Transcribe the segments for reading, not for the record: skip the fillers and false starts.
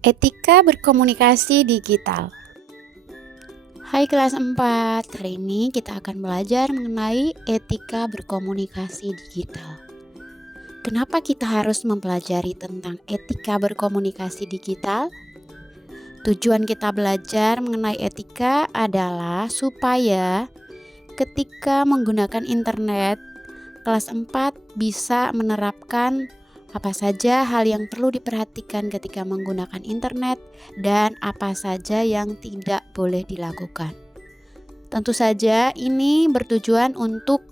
Etika berkomunikasi digital. Hai kelas 4, hari ini kita akan belajar mengenai etika berkomunikasi digital. Kenapa kita harus mempelajari tentang etika berkomunikasi digital? Tujuan kita belajar mengenai etika adalah supaya ketika menggunakan internet, kelas 4 bisa menerapkan apa saja hal yang perlu diperhatikan ketika menggunakan internet dan apa saja yang tidak boleh dilakukan. Tentu saja ini bertujuan untuk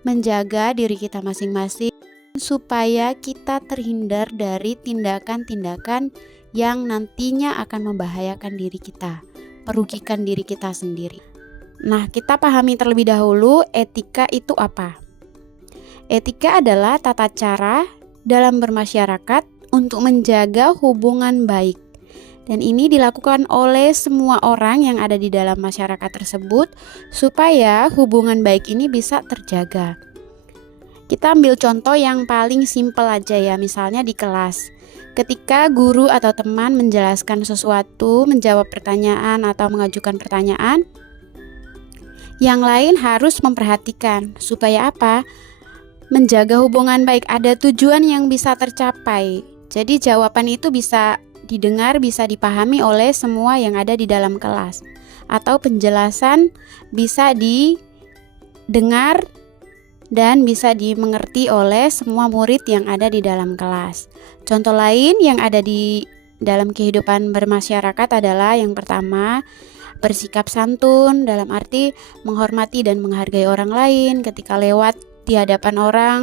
menjaga diri kita masing-masing supaya kita terhindar dari tindakan-tindakan yang nantinya akan membahayakan diri kita, merugikan diri kita sendiri. Nah, kita pahami terlebih dahulu etika itu apa. Etika adalah tata cara dalam bermasyarakat untuk menjaga hubungan baik. Dan ini dilakukan oleh semua orang yang ada di dalam masyarakat tersebut supaya hubungan baik ini bisa terjaga. Kita ambil contoh yang paling simpel aja ya, misalnya di kelas. Ketika guru atau teman menjelaskan sesuatu, menjawab pertanyaan atau mengajukan pertanyaan, yang lain harus memperhatikan supaya apa? Menjaga hubungan baik, ada tujuan yang bisa tercapai. Jadi jawaban itu bisa didengar, bisa dipahami oleh semua yang ada di dalam kelas. Atau penjelasan bisa didengar dan bisa dimengerti oleh semua murid yang ada di dalam kelas. Contoh lain yang ada di dalam kehidupan bermasyarakat adalah yang pertama, bersikap santun, dalam arti menghormati dan menghargai orang lain. Ketika lewat di hadapan orang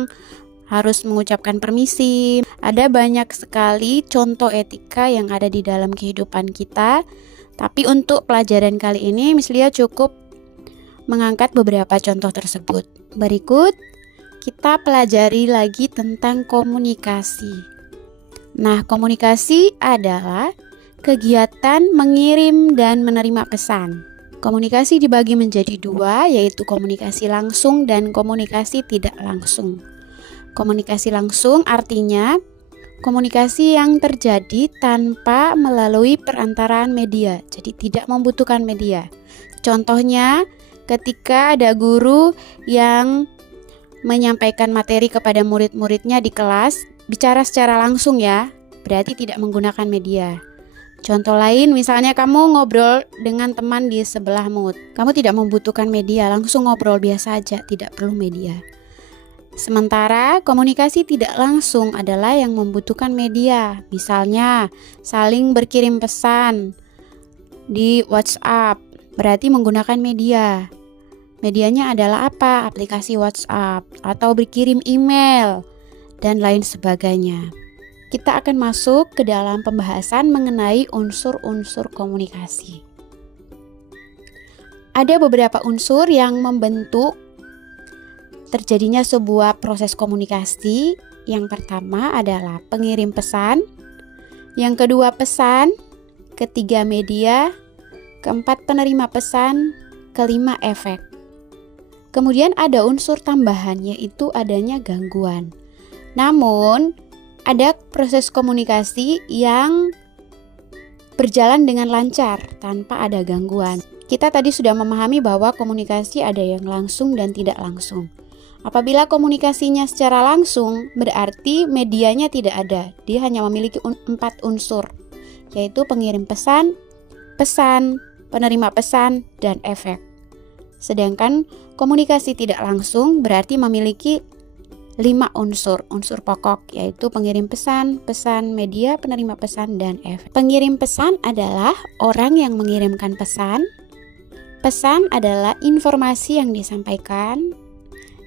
harus mengucapkan permisi. Ada banyak sekali contoh etika yang ada di dalam kehidupan kita. Tapi untuk pelajaran kali ini Miss Lia cukup mengangkat beberapa contoh tersebut. Berikut kita pelajari lagi tentang komunikasi. Nah, komunikasi adalah kegiatan mengirim dan menerima pesan. Komunikasi dibagi menjadi dua, yaitu komunikasi langsung dan komunikasi tidak langsung. Komunikasi langsung artinya komunikasi yang terjadi tanpa melalui perantaraan media, jadi tidak membutuhkan media. Contohnya, ketika ada guru yang menyampaikan materi kepada murid-muridnya di kelas, bicara secara langsung ya, berarti tidak menggunakan media. Contoh lain, misalnya kamu ngobrol dengan teman di sebelahmu. Kamu tidak membutuhkan media, langsung ngobrol biasa aja, tidak perlu media. Sementara komunikasi tidak langsung adalah yang membutuhkan media. Misalnya, saling berkirim pesan di WhatsApp, berarti menggunakan media. Medianya adalah apa? Aplikasi WhatsApp atau berkirim email dan lain sebagainya. Kita akan masuk ke dalam pembahasan mengenai unsur-unsur komunikasi. Ada beberapa unsur yang membentuk terjadinya sebuah proses komunikasi. Yang pertama adalah pengirim pesan, yang kedua pesan, ketiga media, keempat penerima pesan, kelima efek. Kemudian ada unsur tambahan, yaitu adanya gangguan. Namun ada proses komunikasi yang berjalan dengan lancar tanpa ada gangguan. Kita tadi sudah memahami bahwa komunikasi ada yang langsung dan tidak langsung. Apabila komunikasinya secara langsung, berarti medianya tidak ada. Dia hanya memiliki 4 unsur, yaitu pengirim pesan, pesan, penerima pesan, dan efek. Sedangkan komunikasi tidak langsung berarti memiliki 5 unsur pokok, yaitu pengirim pesan, pesan, media, penerima pesan, dan efek. Pengirim pesan adalah orang yang mengirimkan pesan. Pesan adalah informasi yang disampaikan,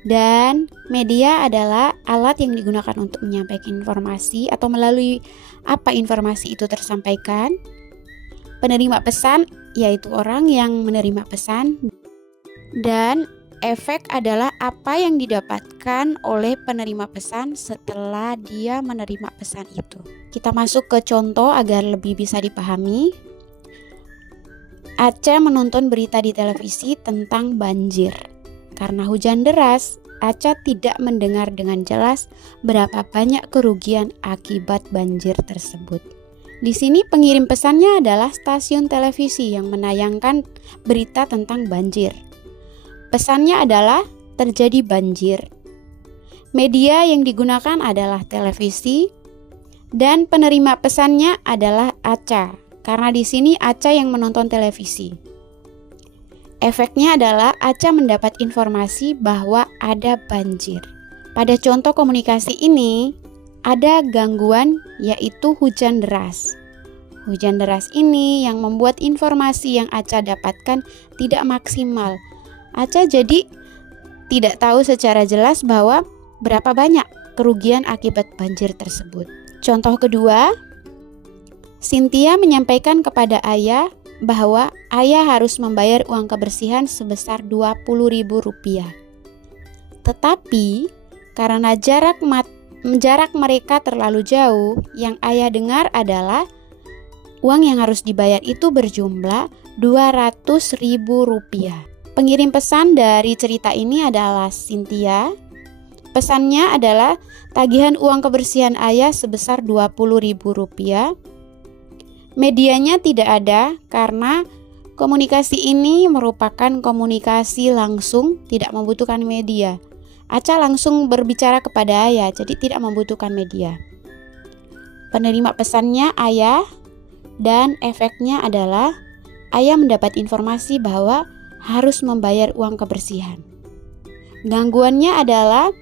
dan media adalah alat yang digunakan untuk menyampaikan informasi atau melalui apa informasi itu tersampaikan. Penerima pesan yaitu orang yang menerima pesan, dan efek adalah apa yang didapatkan oleh penerima pesan setelah dia menerima pesan itu. Kita masuk ke contoh agar lebih bisa dipahami. Aca menonton berita di televisi tentang banjir. Karena hujan deras, Aca tidak mendengar dengan jelas berapa banyak kerugian akibat banjir tersebut. Di sini pengirim pesannya adalah stasiun televisi yang menayangkan berita tentang banjir. Pesannya adalah terjadi banjir. Media yang digunakan adalah televisi dan penerima pesannya adalah Aca. Karena di sini Aca yang menonton televisi. Efeknya adalah Aca mendapat informasi bahwa ada banjir. Pada contoh komunikasi ini, ada gangguan yaitu hujan deras. Hujan deras ini yang membuat informasi yang Aca dapatkan tidak maksimal. Aca jadi tidak tahu secara jelas bahwa berapa banyak kerugian akibat banjir tersebut. Contoh kedua, Cynthia menyampaikan kepada ayah bahwa ayah harus membayar uang kebersihan sebesar Rp20.000. Tetapi karena jarak mereka terlalu jauh, yang ayah dengar adalah uang yang harus dibayar itu berjumlah Rp200.000. Pengirim pesan dari cerita ini adalah Cynthia. Pesannya adalah tagihan uang kebersihan ayah sebesar Rp20.000. Medianya tidak ada karena komunikasi ini merupakan komunikasi langsung, tidak membutuhkan media. Aca langsung berbicara kepada ayah, jadi tidak membutuhkan media. Penerima pesannya ayah dan efeknya adalah ayah mendapat informasi bahwa harus membayar uang kebersihan. Gangguannya adalah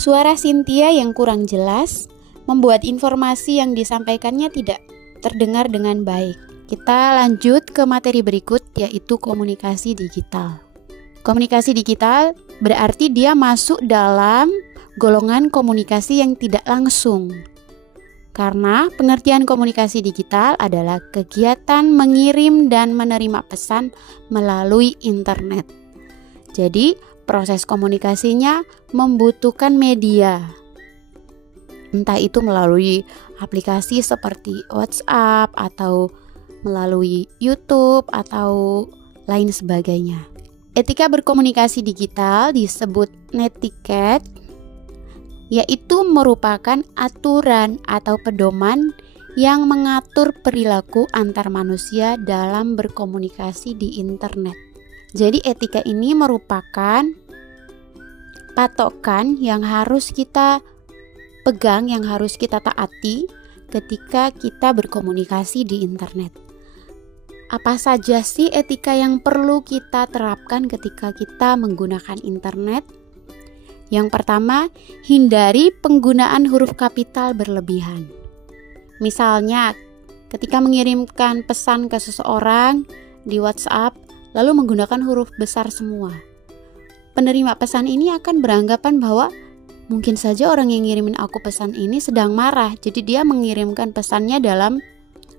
suara Cynthia yang kurang jelas, membuat informasi yang disampaikannya tidak terdengar dengan baik. Kita lanjut ke materi berikut, yaitu komunikasi digital. Komunikasi digital berarti dia masuk dalam golongan komunikasi yang tidak langsung. Karena pengertian komunikasi digital adalah kegiatan mengirim dan menerima pesan melalui internet. Jadi, proses komunikasinya membutuhkan media. Entah itu melalui aplikasi seperti WhatsApp atau melalui YouTube atau lain sebagainya. Etika berkomunikasi digital disebut netiquette, yaitu merupakan aturan atau pedoman yang mengatur perilaku antar manusia dalam berkomunikasi di internet. Jadi etika ini merupakan patokan yang harus kita pegang, yang harus kita taati ketika kita berkomunikasi di internet. Apa saja sih etika yang perlu kita terapkan ketika kita menggunakan internet? Yang pertama, hindari penggunaan huruf kapital berlebihan. Misalnya, ketika mengirimkan pesan ke seseorang di WhatsApp, lalu menggunakan huruf besar semua. Penerima pesan ini akan beranggapan bahwa mungkin saja orang yang ngirimin aku pesan ini sedang marah, jadi dia mengirimkan pesannya dalam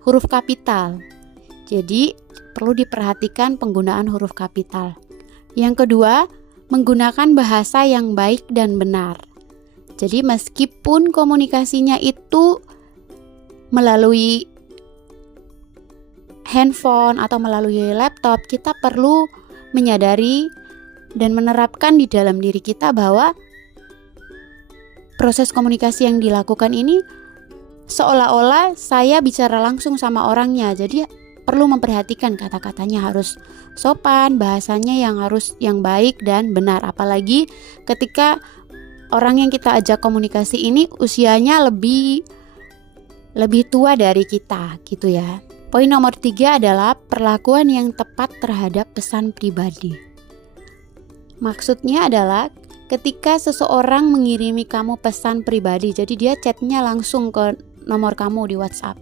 huruf kapital. Jadi perlu diperhatikan penggunaan huruf kapital. Yang kedua, menggunakan bahasa yang baik dan benar. Jadi meskipun komunikasinya itu melalui handphone atau melalui laptop, kita perlu menyadari dan menerapkan di dalam diri kita bahwa proses komunikasi yang dilakukan ini seolah-olah saya bicara langsung sama orangnya. Jadi perlu memperhatikan kata-katanya harus sopan, bahasanya yang baik dan benar. Apalagi ketika orang yang kita ajak komunikasi ini usianya lebih tua dari kita, gitu ya. Poin nomor 3 adalah perlakuan yang tepat terhadap pesan pribadi. Maksudnya adalah ketika seseorang mengirimi kamu pesan pribadi, jadi dia chatnya langsung ke nomor kamu di WhatsApp.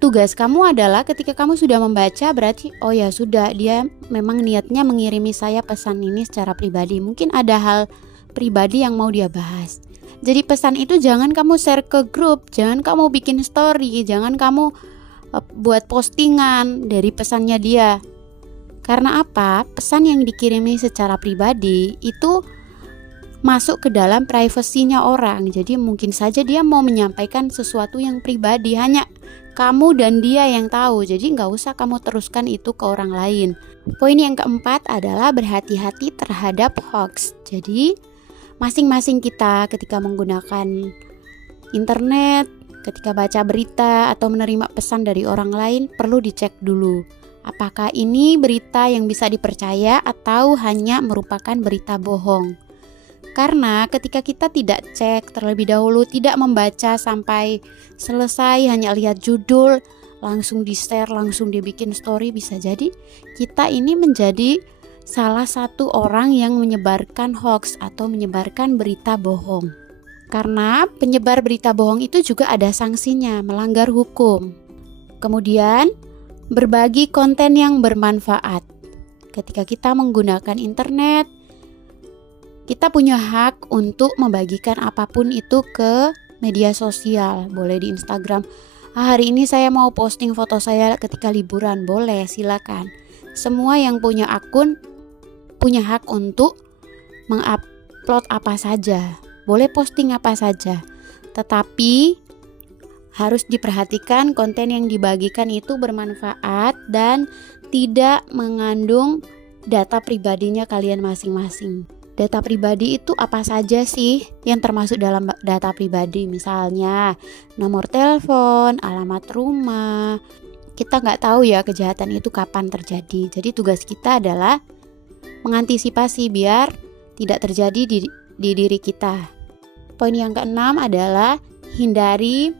Tugas kamu adalah ketika kamu sudah membaca, berarti oh ya sudah, dia memang niatnya mengirimi saya pesan ini secara pribadi. Mungkin ada hal pribadi yang mau dia bahas. Jadi pesan itu jangan kamu share ke grup, jangan kamu bikin story, jangan kamu buat postingan dari pesannya dia. Karena apa? Pesan yang dikirimi secara pribadi itu masuk ke dalam privasinya orang. Jadi mungkin saja dia mau menyampaikan sesuatu yang pribadi, hanya kamu dan dia yang tahu. Jadi nggak usah kamu teruskan itu ke orang lain. Poin yang keempat adalah berhati-hati terhadap hoax. Jadi masing-masing kita ketika menggunakan internet, Ketika baca berita atau menerima pesan dari orang lain, perlu dicek dulu. Apakah ini berita yang bisa dipercaya atau hanya merupakan berita bohong? Karena ketika kita tidak cek terlebih dahulu, tidak membaca sampai selesai, hanya lihat judul, langsung di-share, langsung dibikin story, bisa jadi kita ini menjadi salah satu orang yang menyebarkan hoax atau menyebarkan berita bohong. Karena penyebar berita bohong itu juga ada sanksinya, melanggar hukum. Kemudian, berbagi konten yang bermanfaat. Ketika kita menggunakan internet, kita punya hak untuk membagikan apapun itu ke media sosial. Boleh di Instagram, hari ini saya mau posting foto saya ketika liburan. Boleh, silakan. Semua yang punya akun punya hak untuk mengupload apa saja. Boleh posting apa saja, tetapi harus diperhatikan konten yang dibagikan itu bermanfaat dan tidak mengandung data pribadinya kalian masing-masing. Data pribadi itu apa saja sih yang termasuk dalam data pribadi? Misalnya nomor telepon, alamat rumah. Kita nggak tahu ya kejahatan itu kapan terjadi. Jadi tugas kita adalah mengantisipasi biar tidak terjadi di diri kita. Poin yang keenam adalah hindari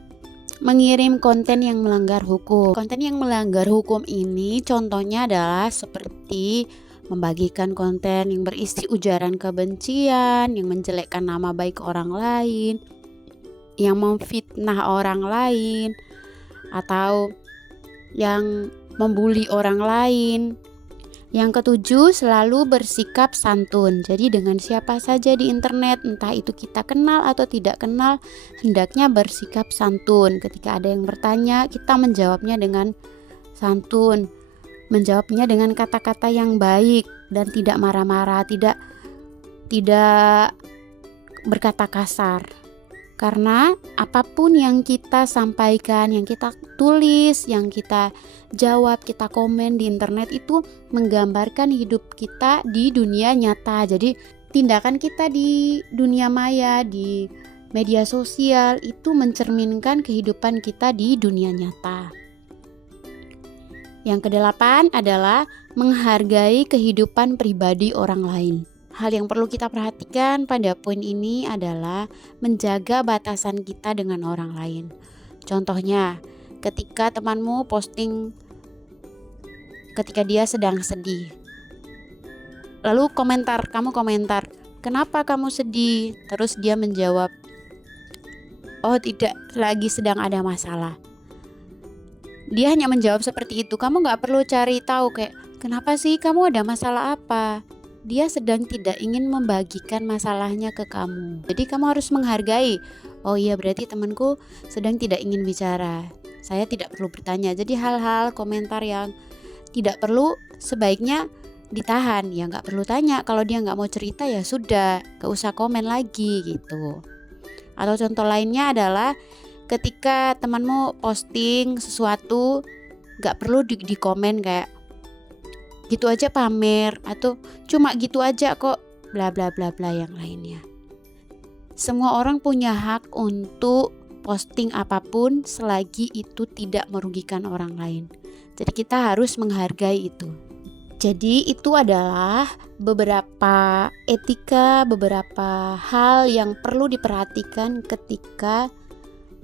mengirim konten yang melanggar hukum. Konten yang melanggar hukum ini contohnya adalah seperti membagikan konten yang berisi ujaran kebencian, yang menjelekkan nama baik orang lain, yang memfitnah orang lain, atau yang membuli orang lain. Yang ketujuh, selalu bersikap santun. Jadi dengan siapa saja di internet, entah itu kita kenal atau tidak kenal, hendaknya bersikap santun. Ketika ada yang bertanya, kita menjawabnya dengan santun, menjawabnya dengan kata-kata yang baik dan tidak marah-marah, tidak berkata kasar. Karena apapun yang kita sampaikan, yang kita tulis, yang kita jawab, kita komen di internet itu menggambarkan hidup kita di dunia nyata. Jadi tindakan kita di dunia maya, di media sosial itu mencerminkan kehidupan kita di dunia nyata. Yang kedelapan adalah menghargai kehidupan pribadi orang lain. Hal yang perlu kita perhatikan pada poin ini adalah menjaga batasan kita dengan orang lain. Contohnya, ketika temanmu posting ketika dia sedang sedih, lalu kamu komentar, kenapa kamu sedih? Terus dia menjawab, oh tidak, lagi sedang ada masalah. Dia hanya menjawab seperti itu. Kamu gak perlu cari tahu kayak, kenapa sih, kamu ada masalah apa? Dia sedang tidak ingin membagikan masalahnya ke kamu. Jadi kamu harus menghargai. Oh iya, berarti temanku sedang tidak ingin bicara. Saya tidak perlu bertanya. Jadi hal-hal komentar yang tidak perlu sebaiknya ditahan. Ya gak perlu tanya. Kalau dia gak mau cerita ya sudah, gak usah komen lagi gitu. Atau contoh lainnya adalah ketika temanmu posting sesuatu, gak perlu di komen kayak gitu aja pamer, atau cuma gitu aja kok, bla bla bla bla yang lainnya. Semua orang punya hak untuk posting apapun selagi itu tidak merugikan orang lain. Jadi kita harus menghargai itu. Jadi itu adalah beberapa etika, beberapa hal yang perlu diperhatikan ketika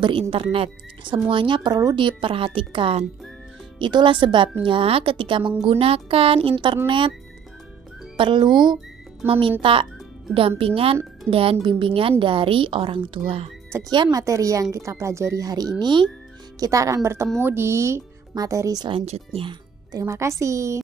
berinternet. Semuanya perlu diperhatikan. Itulah sebabnya ketika menggunakan internet perlu meminta dampingan dan bimbingan dari orang tua. Sekian materi yang kita pelajari hari ini. Kita akan bertemu di materi selanjutnya. Terima kasih.